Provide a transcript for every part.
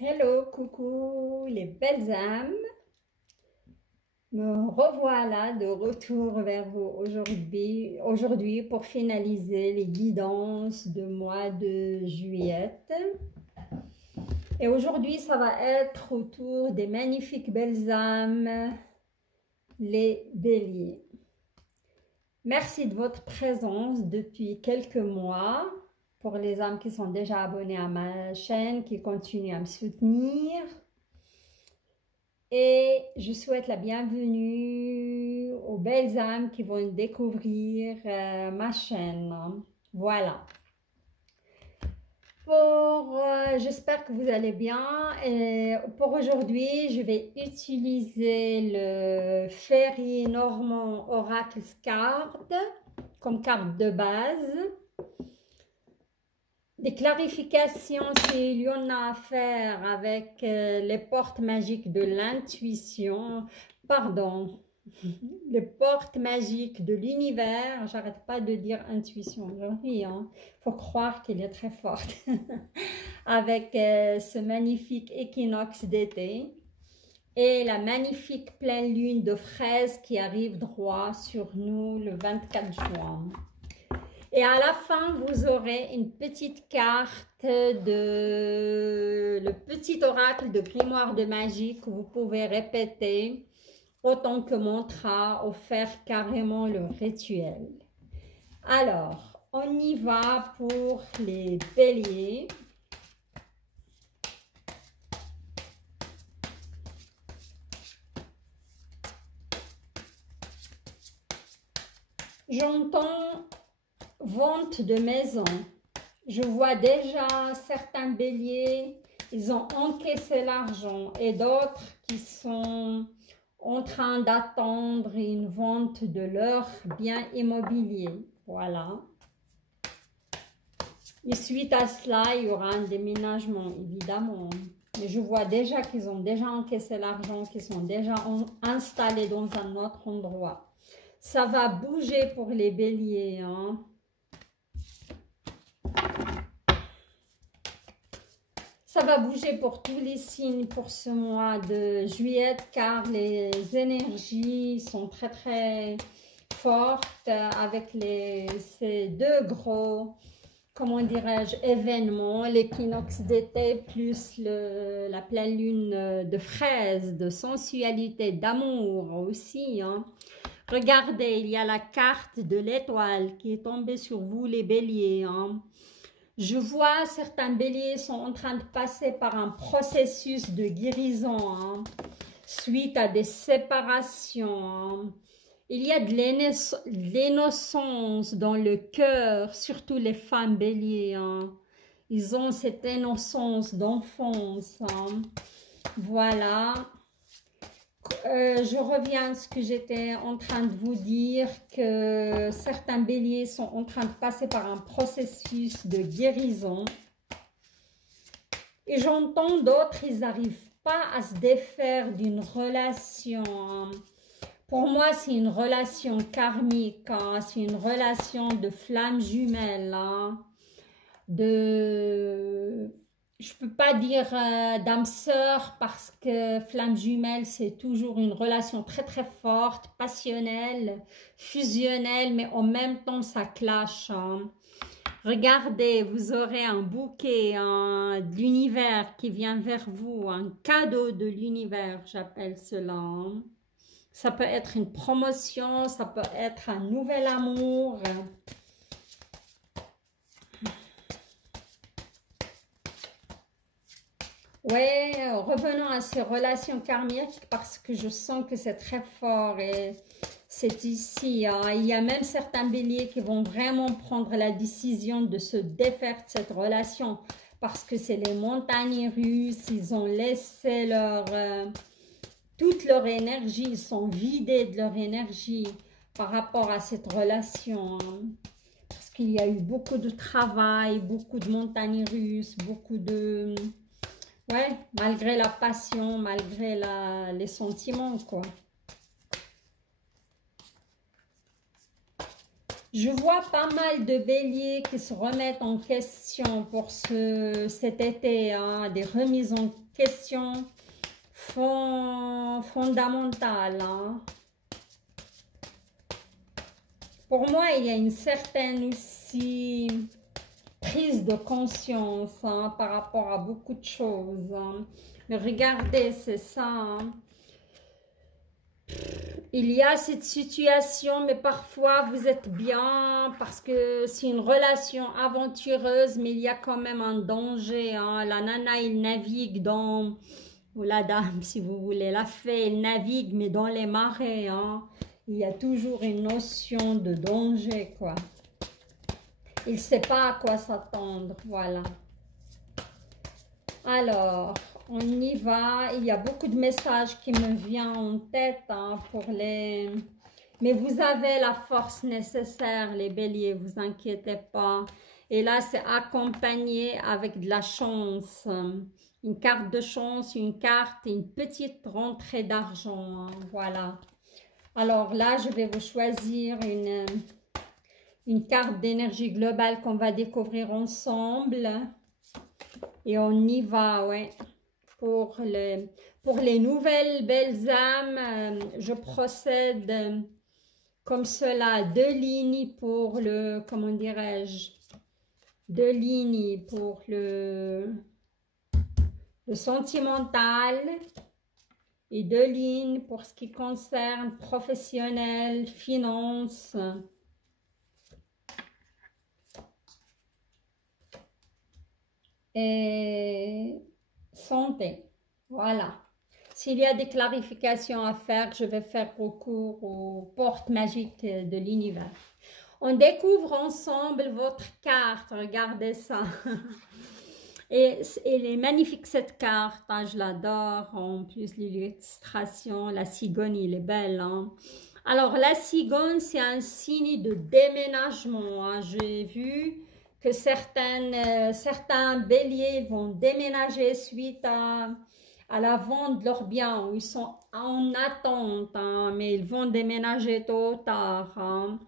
Hello, coucou les belles âmes. Me revoilà de retour vers vous aujourd'hui pour finaliser les guidances du mois de juillet. Et aujourd'hui, ça va être autour des magnifiques belles âmes, les béliers. Merci de votre présence depuis quelques mois. Pour les âmes qui sont déjà abonnées à ma chaîne, qui continuent à me soutenir. Et je souhaite la bienvenue aux belles âmes qui vont découvrir ma chaîne. Voilà. J'espère que vous allez bien. Et pour aujourd'hui, je vais utiliser le Fairy Normand Oracle Card comme carte de base. Des clarifications s'il y en a à faire avec les portes magiques de l'intuition, pardon, les portes magiques de l'univers, j'arrête pas de dire intuition aujourd'hui, hein. Faut croire qu'elle est très forte, avec ce magnifique équinoxe d'été et la magnifique pleine lune de fraises qui arrive droit sur nous le 24 juin. Et à la fin, vous aurez une petite carte le petit oracle de grimoire de magie que vous pouvez répéter autant que mantra ou faire carrément le rituel. Alors, on y va pour les béliers. J'entends vente de maison. Je vois déjà certains béliers, ils ont encaissé l'argent et d'autres qui sont en train d'attendre une vente de leurs biens immobiliers. Voilà. Et suite à cela, il y aura un déménagement, évidemment. Mais je vois déjà qu'ils ont déjà encaissé l'argent, qu'ils sont déjà installés dans un autre endroit. Ça va bouger pour les béliers, hein. Ça va bouger pour tous les signes pour ce mois de juillet car les énergies sont très très fortes avec ces deux gros, comment dirais-je, événements, l'équinoxe d'été plus la pleine lune de fraises, de sensualité, d'amour aussi, hein. Regardez, il y a la carte de l'étoile qui est tombée sur vous les béliers, hein. Je vois certains béliers sont en train de passer par un processus de guérison, hein, suite à des séparations, hein. Il y a de l'innocence dans le cœur, surtout les femmes béliers, hein. Ils ont cette innocence d'enfance, hein. Voilà. Je reviens à ce que j'étais en train de vous dire, que certains béliers sont en train de passer par un processus de guérison. Et j'entends d'autres, ils n'arrivent pas à se défaire d'une relation. Pour moi, c'est une relation karmique, hein. C'est une relation de flamme jumelle, hein. Je ne peux pas dire d'âme sœur parce que flamme jumelle, c'est toujours une relation très très forte, passionnelle, fusionnelle, mais en même temps ça clash, hein. Regardez, vous aurez un bouquet de l'univers qui vient vers vous, un cadeau de l'univers, j'appelle cela, hein. Ça peut être une promotion, ça peut être un nouvel amour. Ouais, revenons à ces relations karmiques parce que je sens que c'est très fort et c'est ici, hein. Il y a même certains béliers qui vont vraiment prendre la décision de se défaire de cette relation parce que c'est les montagnes russes, ils ont laissé toute leur énergie, ils sont vidés de leur énergie par rapport à cette relation, hein. Parce qu'il y a eu beaucoup de travail, beaucoup de montagnes russes, beaucoup de... Ouais, malgré la passion, malgré les sentiments, quoi. Je vois pas mal de béliers qui se remettent en question pour cet été, hein, des remises en question fondamentales. Hein. Pour moi, il y a une certaine aussi prise de conscience hein, par rapport à beaucoup de choses. Hein. Mais regardez, c'est ça. Hein. Il y a cette situation, mais parfois vous êtes bien parce que c'est une relation aventureuse, mais il y a quand même un danger. Hein. La nana, il navigue dans, ou la dame, si vous voulez, la fée, elle navigue, mais dans les marais. Hein. Il y a toujours une notion de danger, quoi. Il ne sait pas à quoi s'attendre, voilà. Alors, on y va. Il y a beaucoup de messages qui me viennent en tête hein, pour les... Mais vous avez la force nécessaire, les béliers, vous inquiétez pas. Et là, c'est accompagné avec de la chance. Une carte de chance, une carte et une petite rentrée d'argent. Hein, voilà. Alors là, je vais vous choisir une carte d'énergie globale qu'on va découvrir ensemble. Et on y va, ouais. Pour les nouvelles belles âmes, je procède comme cela. 2 lignes pour le, comment dirais-je, 2 lignes pour le sentimental et 2 lignes pour ce qui concerne professionnel, finance. Et santé. Voilà. S'il y a des clarifications à faire, je vais faire recours aux portes magiques de l'univers. On découvre ensemble votre carte. Regardez ça. Et elle est magnifique cette carte. Hein, je l'adore. En plus, l'illustration, la cigogne, elle est belle. Hein. Alors, la cigogne, c'est un signe de déménagement. Hein. J'ai vu que certains béliers vont déménager suite à la vente de leurs biens, où ils sont en attente, hein, mais ils vont déménager tôt ou tard. Hein.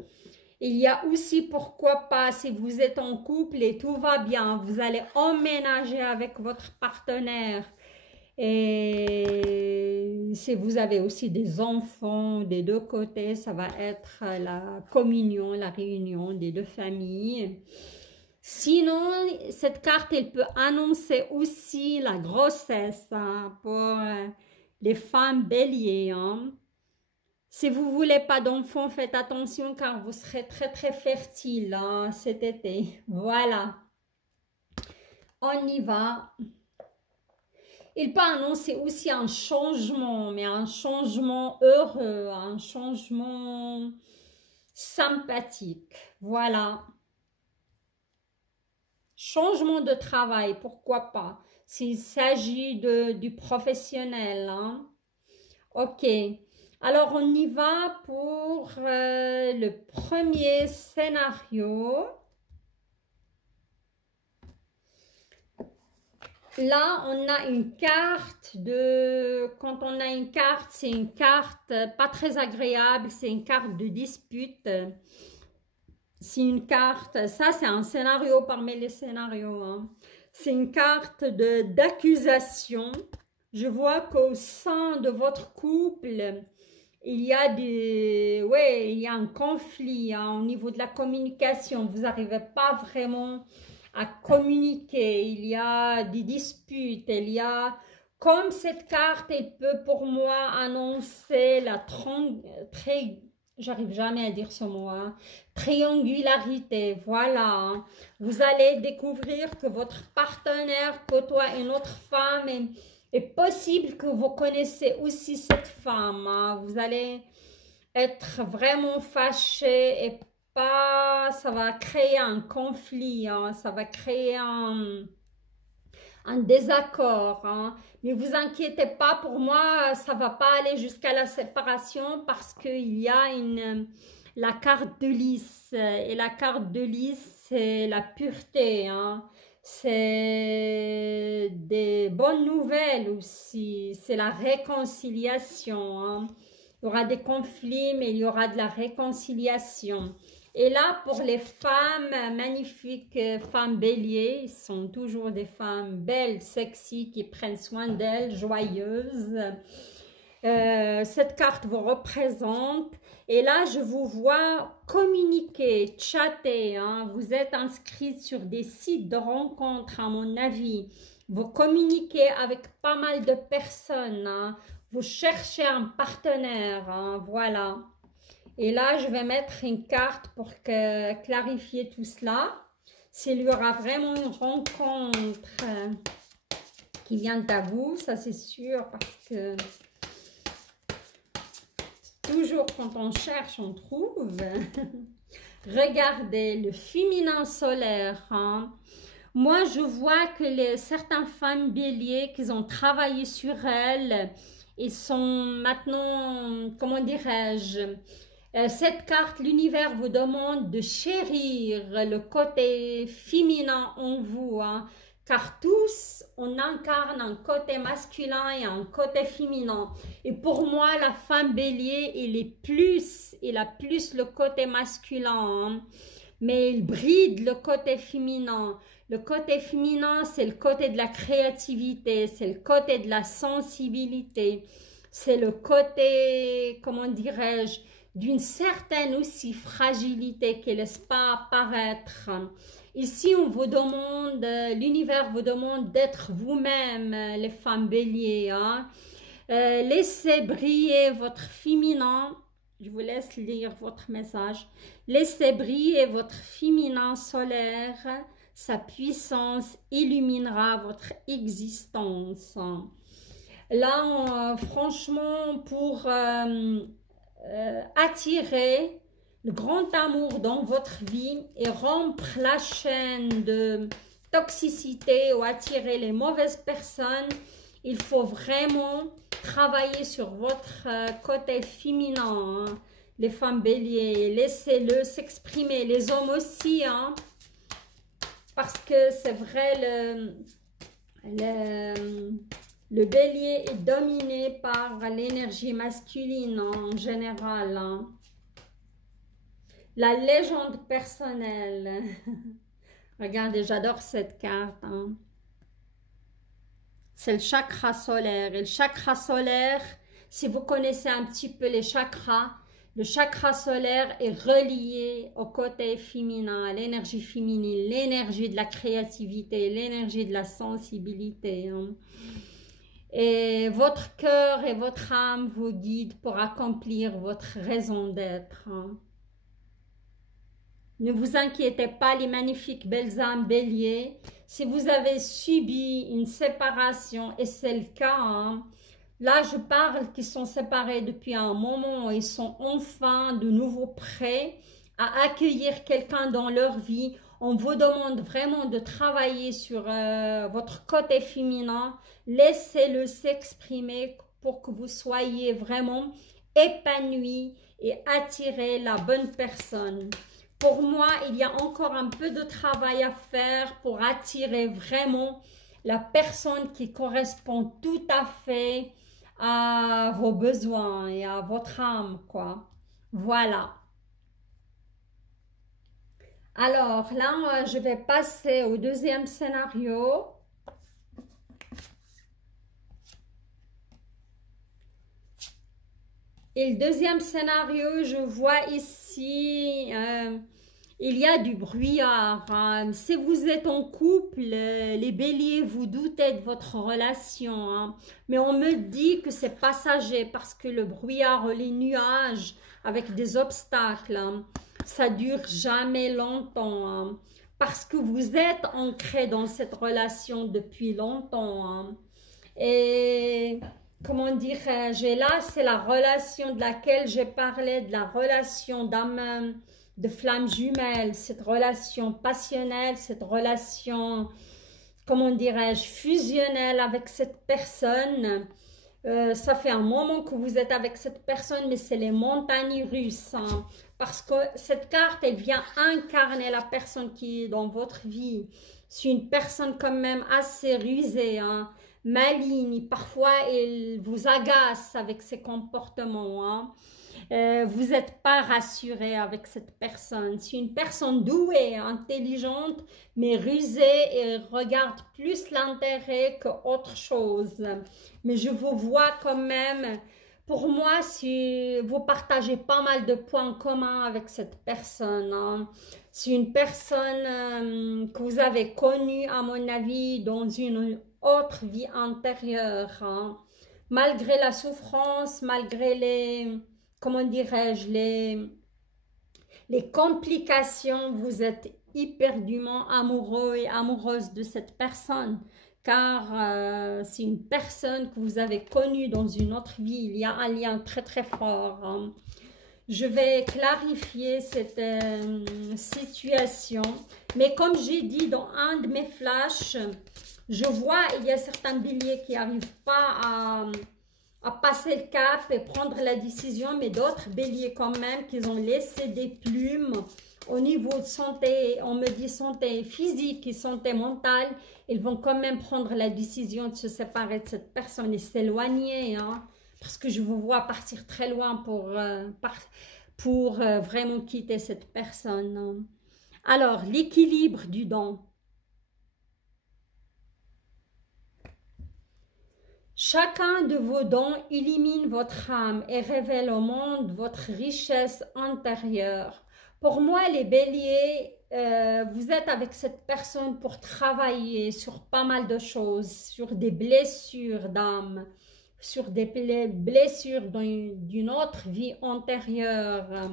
Il y a aussi, pourquoi pas, si vous êtes en couple et tout va bien, vous allez emménager avec votre partenaire. Et si vous avez aussi des enfants des deux côtés, ça va être la communion, la réunion des deux familles. Sinon, cette carte, elle peut annoncer aussi la grossesse hein, pour les femmes béliers. Hein. Si vous ne voulez pas d'enfants, faites attention car vous serez très très fertile hein, cet été. Voilà. On y va. Il peut annoncer aussi un changement, mais un changement heureux, un changement sympathique. Voilà. Changement de travail, pourquoi pas, s'il s'agit du professionnel. Hein. Ok, alors on y va pour le premier scénario. Là, on a une carte de... Quand on a une carte, c'est une carte pas très agréable, c'est une carte de dispute. C'est une carte, ça c'est un scénario parmi les scénarios. Hein. C'est une carte d'accusation. Je vois qu'au sein de votre couple, il y a il y a un conflit hein, au niveau de la communication. Vous n'arrivez pas vraiment à communiquer. Il y a des disputes. Il y a, comme cette carte, elle peut pour moi annoncer la j'arrive jamais à dire ce mot, hein. Triangularité, voilà. Hein. Vous allez découvrir que votre partenaire côtoie une autre femme et est possible que vous connaissez aussi cette femme. Hein. Vous allez être vraiment fâché et pas, ça va créer un conflit, hein. Ça va créer un désaccord. Hein. Ne vous inquiétez pas, pour moi, ça ne va pas aller jusqu'à la séparation parce qu'il y a la carte de lys. Et la carte de lys, c'est la pureté. Hein. C'est des bonnes nouvelles aussi. C'est la réconciliation. Hein. Il y aura des conflits, mais il y aura de la réconciliation. Et là, pour les femmes, magnifiques femmes béliers, sont toujours des femmes belles, sexy, qui prennent soin d'elles, joyeuses. Cette carte vous représente. Et là, je vous vois communiquer, chatter. Hein. Vous êtes inscrite sur des sites de rencontres, à mon avis. Vous communiquez avec pas mal de personnes. Hein. Vous cherchez un partenaire. Hein. Voilà. Et là, je vais mettre une carte pour clarifier tout cela. S'il y aura vraiment une rencontre qui vient à vous, ça c'est sûr, parce que toujours quand on cherche, on trouve. Regardez, le féminin solaire. Hein. Moi, je vois que certaines femmes béliers qui ont travaillé sur elles et sont maintenant, comment dirais-je, cette carte, l'univers vous demande de chérir le côté féminin en vous, hein, car tous, on incarne un côté masculin et un côté féminin. Et pour moi, la femme bélier, elle a plus le côté masculin, hein, mais il bride le côté féminin. Le côté féminin, c'est le côté de la créativité, c'est le côté de la sensibilité, c'est le côté, comment dirais-je, d'une certaine aussi fragilité qui ne laisse pas apparaître. Ici, on vous demande, l'univers vous demande d'être vous-même, les femmes béliers. Hein. Laissez briller votre féminin. Je vous laisse lire votre message. Laissez briller votre féminin solaire. Sa puissance illuminera votre existence. Là, franchement, pour attirer le grand amour dans votre vie et rompre la chaîne de toxicité ou attirer les mauvaises personnes, il faut vraiment travailler sur votre côté féminin, hein. Les femmes béliers, laissez-le s'exprimer, les hommes aussi, hein, parce que c'est vrai, le bélier est dominé par l'énergie masculine en général. Hein. La légende personnelle. Regardez, j'adore cette carte. Hein. C'est le chakra solaire. Et le chakra solaire, si vous connaissez un petit peu les chakras, le chakra solaire est relié au côté féminin, à l'énergie féminine, l'énergie de la créativité, l'énergie de la sensibilité. Hein. Et votre cœur et votre âme vous guident pour accomplir votre raison d'être. Hein. Ne vous inquiétez pas, les magnifiques belles âmes béliers. Si vous avez subi une séparation, et c'est le cas, hein, là je parle qu'ils sont séparés depuis un moment, ils sont enfin de nouveau prêts à accueillir quelqu'un dans leur vie. On vous demande vraiment de travailler sur votre côté féminin. Laissez-le s'exprimer pour que vous soyez vraiment épanoui et attirer la bonne personne. Pour moi, il y a encore un peu de travail à faire pour attirer vraiment la personne qui correspond tout à fait à vos besoins et à votre âme, quoi. Voilà. Alors là, je vais passer au deuxième scénario. Et le deuxième scénario, je vois ici, il y a du brouillard. Hein. Si vous êtes en couple, les béliers, vous doutez de votre relation. Hein. Mais on me dit que c'est passager parce que le brouillard, les nuages avec des obstacles, hein, ça dure jamais longtemps. Hein. Parce que vous êtes ancré dans cette relation depuis longtemps. Hein. Et comment dirais-je, là c'est la relation de laquelle j'ai parlé, de la relation d'âme, de flamme jumelle, cette relation passionnelle, cette relation, comment dirais-je, fusionnelle avec cette personne. Ça fait un moment que vous êtes avec cette personne, mais c'est les montagnes russes, hein, parce que cette carte, elle vient incarner la personne qui est dans votre vie. C'est une personne quand même assez rusée, hein, maligne, parfois elle vous agace avec ses comportements. Hein. Vous n'êtes pas rassuré avec cette personne. C'est une personne douée, intelligente, mais rusée et regarde plus l'intérêt qu'autre chose. Mais je vous vois quand même. Pour moi, si vous partagez pas mal de points communs avec cette personne, hein. C'est une personne que vous avez connue, à mon avis, dans une autre vie antérieure, hein. Malgré la souffrance, malgré les, comment dirais-je, les complications, vous êtes hyperdument amoureux et amoureuse de cette personne, car c'est une personne que vous avez connue dans une autre vie. Il y a un lien très très fort, hein. Je vais clarifier cette situation, mais comme j'ai dit dans un de mes flashs, je vois il y a certains béliers qui n'arrivent pas à passer le cap et prendre la décision, mais d'autres béliers quand même qui ont laissé des plumes au niveau de santé, on me dit santé physique et santé mentale, ils vont quand même prendre la décision de se séparer de cette personne et s'éloigner, hein, parce que je vous vois partir très loin pour vraiment quitter cette personne, hein. Alors, l'équilibre du don. Chacun de vos dons illumine votre âme et révèle au monde votre richesse intérieure. Pour moi, les béliers, vous êtes avec cette personne pour travailler sur pas mal de choses, sur des blessures d'âme, sur des blessures d'une autre vie antérieure,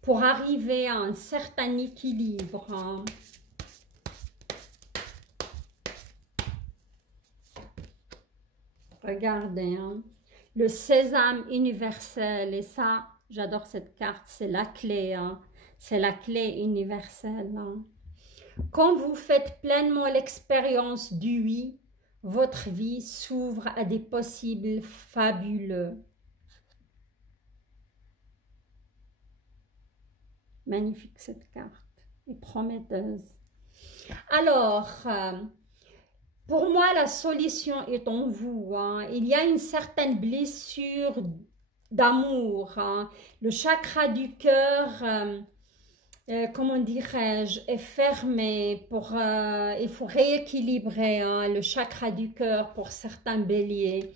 pour arriver à un certain équilibre, hein. Regardez, hein, le sésame universel, et ça, j'adore cette carte, c'est la clé, hein, c'est la clé universelle, hein. Quand vous faites pleinement l'expérience du oui, votre vie s'ouvre à des possibles fabuleux. Magnifique cette carte, et prometteuse. Alors, pour moi, la solution est en vous, hein. Il y a une certaine blessure d'amour, hein. Le chakra du cœur, comment dirais-je, est fermé. Il faut rééquilibrer, hein, le chakra du cœur pour certains béliers.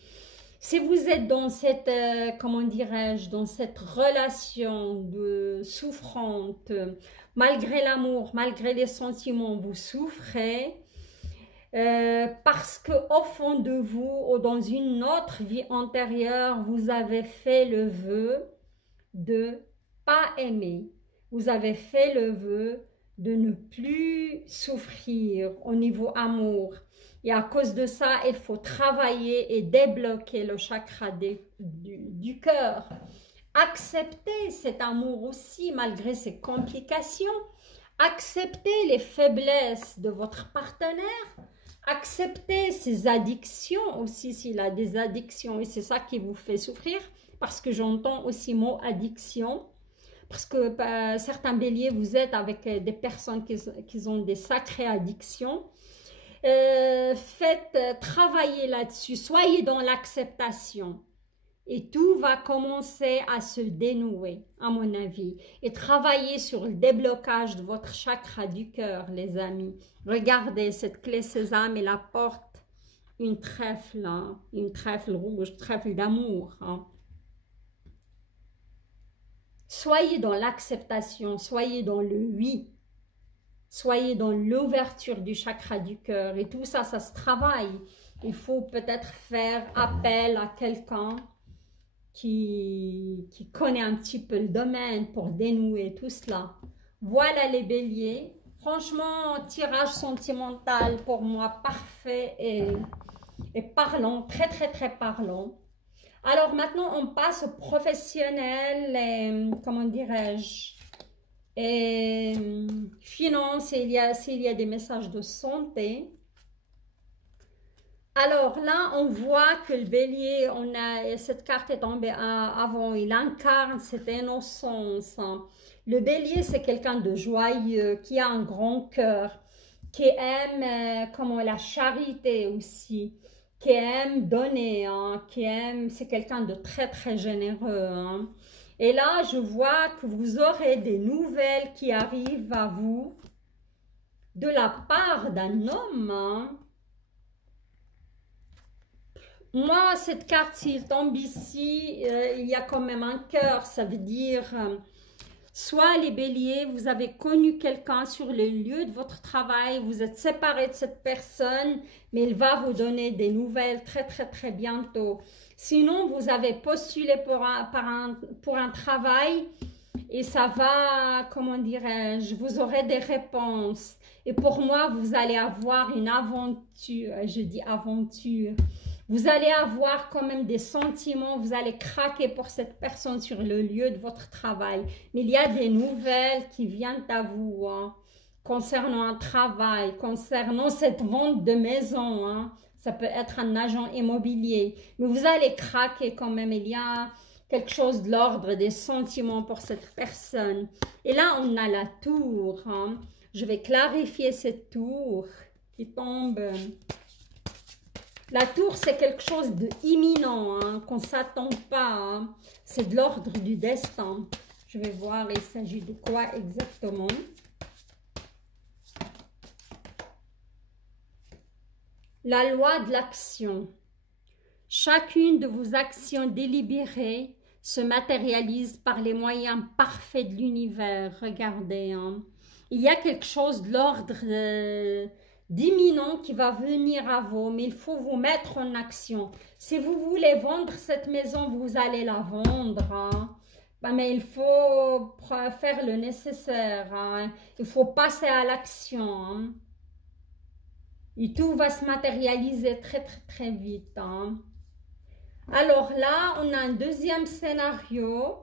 Si vous êtes dans cette, comment dirais-je, dans cette relation de souffrante, malgré l'amour, malgré les sentiments, vous souffrez. Parce que au fond de vous ou dans une autre vie antérieure, vous avez fait le vœu de pas aimer. Vous avez fait le vœu de ne plus souffrir au niveau amour. Et à cause de ça, il faut travailler et débloquer le chakra du cœur. Accepter cet amour aussi malgré ses complications. Accepter les faiblesses de votre partenaire. Accepter ses addictions aussi, s'il a des addictions et c'est ça qui vous fait souffrir, parce que j'entends aussi mot addiction, parce que certains béliers, vous êtes avec des personnes qui ont des sacrées addictions. Faites travailler là-dessus, soyez dans l'acceptation. Et tout va commencer à se dénouer, à mon avis. Et travaillez sur le déblocage de votre chakra du cœur, les amis. Regardez, cette clé sésame, elle apporte une trèfle, hein, une trèfle rouge, trèfle d'amour, hein. Soyez dans l'acceptation, soyez dans le oui. Soyez dans l'ouverture du chakra du cœur. Et tout ça, ça se travaille. Il faut peut-être faire appel à quelqu'un qui connaît un petit peu le domaine pour dénouer tout cela. Voilà les béliers. Franchement, tirage sentimental pour moi parfait et parlant, très très très parlant. Alors maintenant, on passe au professionnel et, comment dirais-je, et finance, s'il y a des messages de santé. Alors là, on voit que le bélier, cette carte est tombée avant, il incarne cette innocence, hein. Le bélier, c'est quelqu'un de joyeux, qui a un grand cœur, qui aime la charité aussi, qui aime donner, hein, c'est quelqu'un de très très généreux, hein. Et là, je vois que vous aurez des nouvelles qui arrivent à vous de la part d'un homme. Hein. Moi, cette carte, s'il tombe ici, il y a quand même un cœur. Ça veut dire, soit les béliers, vous avez connu quelqu'un sur le lieu de votre travail, vous êtes séparés de cette personne, mais il va vous donner des nouvelles très, très, très bientôt. Sinon, vous avez postulé pour un travail et ça va, comment dirais-je, vous aurez des réponses. Et pour moi, vous allez avoir une aventure, je dis aventure. Vous allez avoir quand même des sentiments, vous allez craquer pour cette personne sur le lieu de votre travail. Mais il y a des nouvelles qui viennent à vous hein, concernant un travail, concernant cette vente de maison. Hein. Ça peut être un agent immobilier. Mais vous allez craquer quand même, il y a quelque chose de l'ordre des sentiments pour cette personne. Et là, on a la tour. Hein. Je vais clarifier cette tour qui tombe. La tour, c'est quelque chose d'imminent, hein, qu'on ne s'attend pas. Hein. C'est de l'ordre du destin. Je vais voir, il s'agit de quoi exactement. La loi de l'action. Chacune de vos actions délibérées se matérialise par les moyens parfaits de l'univers. Regardez, hein. Il y a quelque chose de l'ordre d'imminent qui va venir à vous, mais il faut vous mettre en action. Si vous voulez vendre cette maison, vous allez la vendre. Hein. Mais il faut faire le nécessaire. Hein. Il faut passer à l'action. Hein. Et tout va se matérialiser très, très, très vite. Hein. Alors là, on a un deuxième scénario.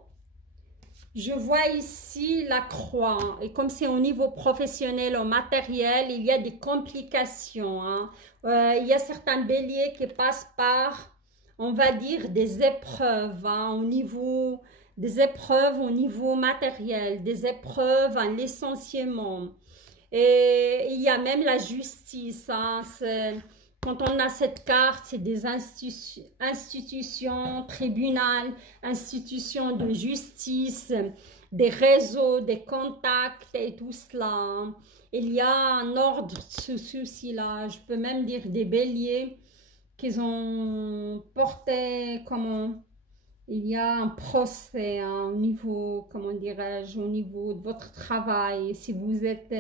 Je vois ici la croix. Et comme c'est au niveau professionnel, au matériel, il y a des complications. Hein. Il y a certains béliers qui passent par, on va dire, des épreuves. Hein, au niveau, des épreuves au niveau matériel, des épreuves à licenciement. Et il y a même la justice. Hein, quand on a cette carte, c'est des institutions, tribunaux, institutions de justice, des réseaux, des contacts et tout cela. Il y a un ordre de ce souci-là. Je peux même dire des béliers qu'ils ont porté, comment, il y a un procès hein, au niveau, comment dirais-je, au niveau de votre travail. Si vous êtes...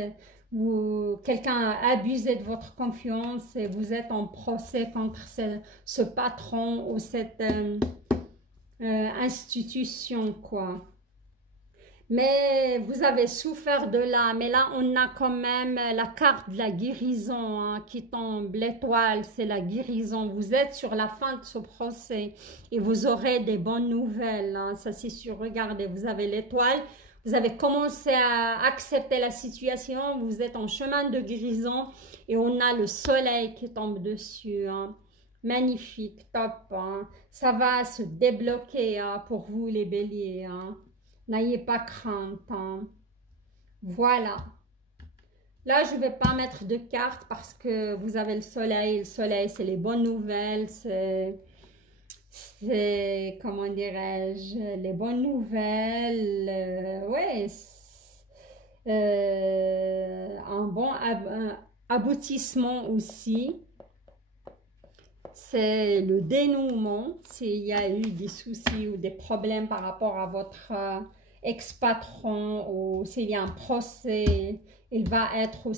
quelqu'un a abusé de votre confiance et vous êtes en procès contre ce patron ou cette institution, quoi. Mais vous avez souffert de là, mais là on a quand même la carte de la guérison hein, qui tombe, l'étoile, c'est la guérison. Vous êtes sur la fin de ce procès et vous aurez des bonnes nouvelles, hein, ça c'est sûr. Regardez, vous avez l'étoile. Vous avez commencé à accepter la situation, vous êtes en chemin de guérison et on a le soleil qui tombe dessus. Hein. Magnifique, top. Hein. Ça va se débloquer hein, pour vous les béliers. Hein. N'ayez pas crainte. Hein. Voilà. Là, je ne vais pas mettre de carte parce que vous avez le soleil. Le soleil, c'est les bonnes nouvelles. C'est, comment dirais-je, les bonnes nouvelles, ouais, un bon aboutissement aussi. C'est le dénouement, s'il y a eu des soucis ou des problèmes par rapport à votre ex-patron ou s'il y a un procès, il va être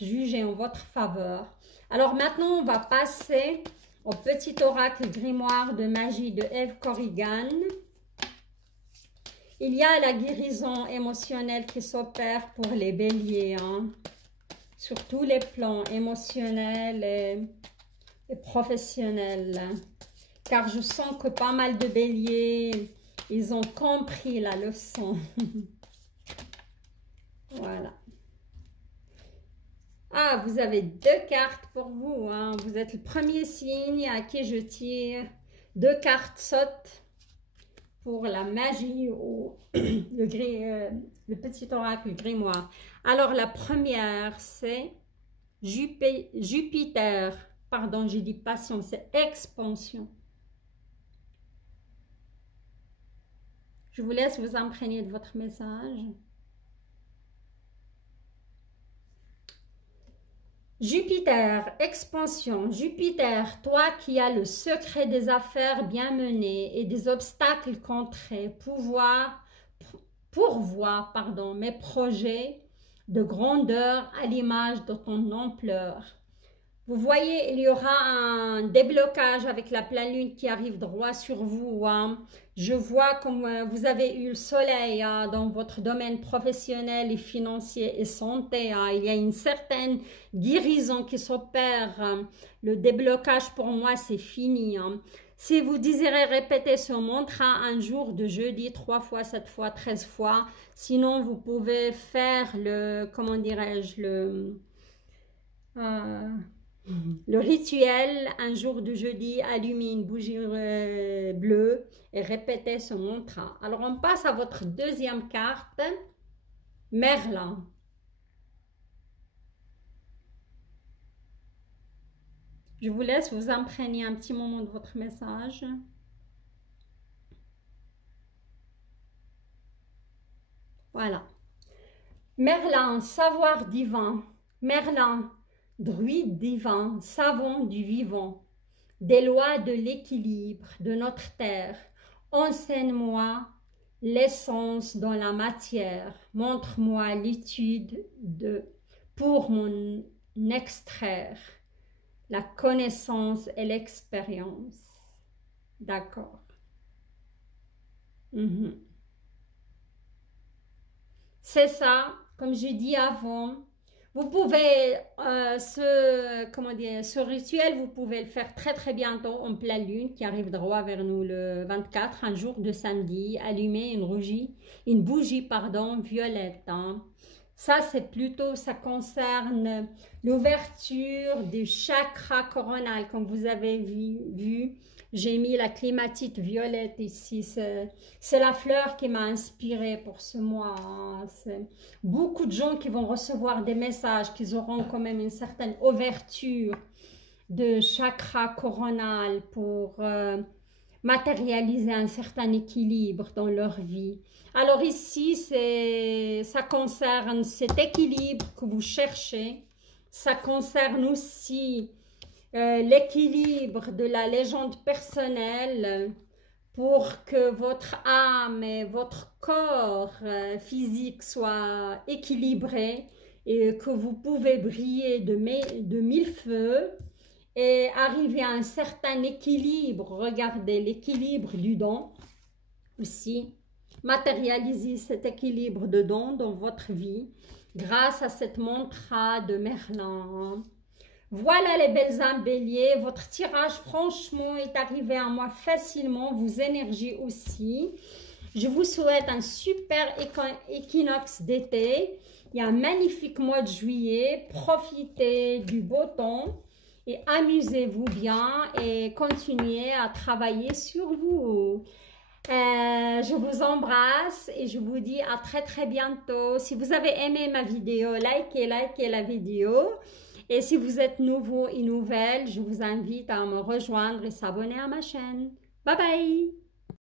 jugé en votre faveur. Alors maintenant, on va passer au petit oracle grimoire de magie de Eve Corrigan. Il y a la guérison émotionnelle qui s'opère pour les béliers, hein, sur tous les plans émotionnels et professionnels. Car je sens que pas mal de béliers, ils ont compris la leçon. Voilà. Ah, vous avez deux cartes pour vous. Hein. Vous êtes le premier signe à qui je tire. Deux cartes sautent pour la magie ou le petit oracle grimoire. Alors, la première, c'est Jupiter. Pardon, j'ai dit passion, c'est expansion. Je vous laisse vous imprégner de votre message. Jupiter, expansion. Jupiter, toi qui as le secret des affaires bien menées et des obstacles contrés, pourvois, mes projets de grandeur à l'image de ton ampleur. Vous voyez, il y aura un déblocage avec la pleine lune qui arrive droit sur vous. Hein. Je vois comme vous avez eu le soleil hein, dans votre domaine professionnel et financier et santé. Hein. Il y a une certaine guérison qui s'opère. Hein. Le déblocage pour moi, c'est fini. Hein. Si vous désirez répéter ce mantra un jour de jeudi, 3 fois, 7 fois, 13 fois, sinon vous pouvez faire le, comment dirais-je, le rituel, un jour de jeudi, allumer une bougie bleue et répéter ce mantra. Alors, on passe à votre deuxième carte, Merlin. Je vous laisse vous imprégner un petit moment de votre message. Voilà. Merlin, savoir divin. Merlin, druide divin, savant du vivant, des lois de l'équilibre de notre terre, enseigne-moi l'essence dans la matière, montre-moi l'étude pour mon extraire, la connaissance et l'expérience. D'accord. C'est ça, comme j'ai dit avant. Vous pouvez, ce rituel, vous pouvez le faire très très bientôt en pleine lune qui arrive droit vers nous le 24, un jour de samedi, allumer une bougie violette. Hein. Ça, c'est plutôt, ça concerne l'ouverture du chakra coronal, comme vous avez vu. J'ai mis la clématite violette ici, c'est la fleur qui m'a inspirée pour ce mois. Hein. Beaucoup de gens qui vont recevoir des messages, qui auront quand même une certaine ouverture de chakra coronal pour matérialiser un certain équilibre dans leur vie. Alors ici, ça concerne cet équilibre que vous cherchez, ça concerne aussi l'équilibre de la légende personnelle pour que votre âme et votre corps physique soient équilibrés et que vous pouvez briller de mille feux et arriver à un certain équilibre. Regardez l'équilibre du don aussi. Matérialisez cet équilibre de don dans votre vie grâce à cette mantra de Merlin. Voilà les belles âmes béliers, votre tirage franchement est arrivé à moi facilement, vos énergies aussi. Je vous souhaite un super équinoxe d'été, il y a un magnifique mois de juillet, profitez du beau temps et amusez-vous bien et continuez à travailler sur vous. Je vous embrasse et je vous dis à très très bientôt. Si vous avez aimé ma vidéo, likez la vidéo. Et si vous êtes nouveau et nouvelle, je vous invite à me rejoindre et s'abonner à ma chaîne. Bye bye!